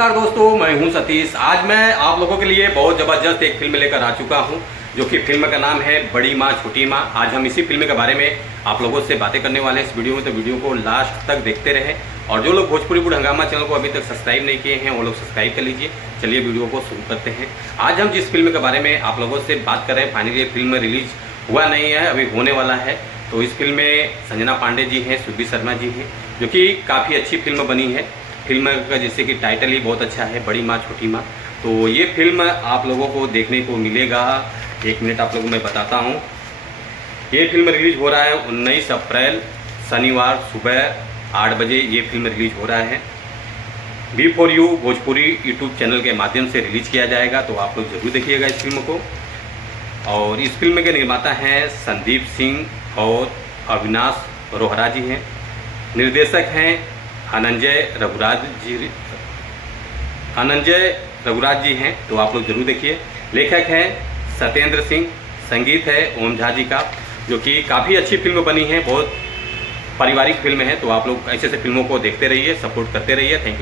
नमस्कार दोस्तों, मैं हूं सतीश। आज मैं आप लोगों के लिए बहुत ज़बरदस्त एक फिल्म लेकर आ चुका हूं, जो कि फिल्म का नाम है बड़ी माँ छोटी माँ। आज हम इसी फिल्म के बारे में आप लोगों से बातें करने वाले हैं इस वीडियो में, तो वीडियो को लास्ट तक देखते रहें। और जो लोग भोजपुरी बुढ़ हंगामा चैनल को अभी तक सब्सक्राइब नहीं किए हैं वो लोग सब्सक्राइब कर लीजिए। चलिए वीडियो को शुरू करते हैं। आज हम जिस फिल्म के बारे में आप लोगों से बात कर रहे हैं, फाइनली फिल्म रिलीज हुआ नहीं है, अभी होने वाला है। तो इस फिल्म में संजना पांडे जी हैं, सुरभि शर्मा जी हैं, जो कि काफ़ी अच्छी फिल्म बनी है। फिल्म का जैसे कि टाइटल ही बहुत अच्छा है, बड़ी माँ छोटी माँ। तो ये फिल्म आप लोगों को देखने को मिलेगा। एक मिनट आप लोगों को मैं बताता हूँ। ये फिल्म रिलीज हो रहा है 19 अप्रैल शनिवार सुबह 8 बजे ये फिल्म रिलीज हो रहा है। B4U भोजपुरी यूट्यूब चैनल के माध्यम से रिलीज किया जाएगा, तो आप लोग जरूर देखिएगा इस फिल्म को। और इस फिल्म के निर्माता हैं संदीप सिंह और अविनाश रोहरा जी हैं। निर्देशक हैं अनंजय रघुराज जी हैं, तो आप लोग जरूर देखिए। लेखक हैं सत्येंद्र सिंह, संगीत है ओम झा जी का, जो कि काफ़ी अच्छी फिल्म बनी है, बहुत पारिवारिक फिल्म है। तो आप लोग ऐसे फिल्मों को देखते रहिए, सपोर्ट करते रहिए। Thank you.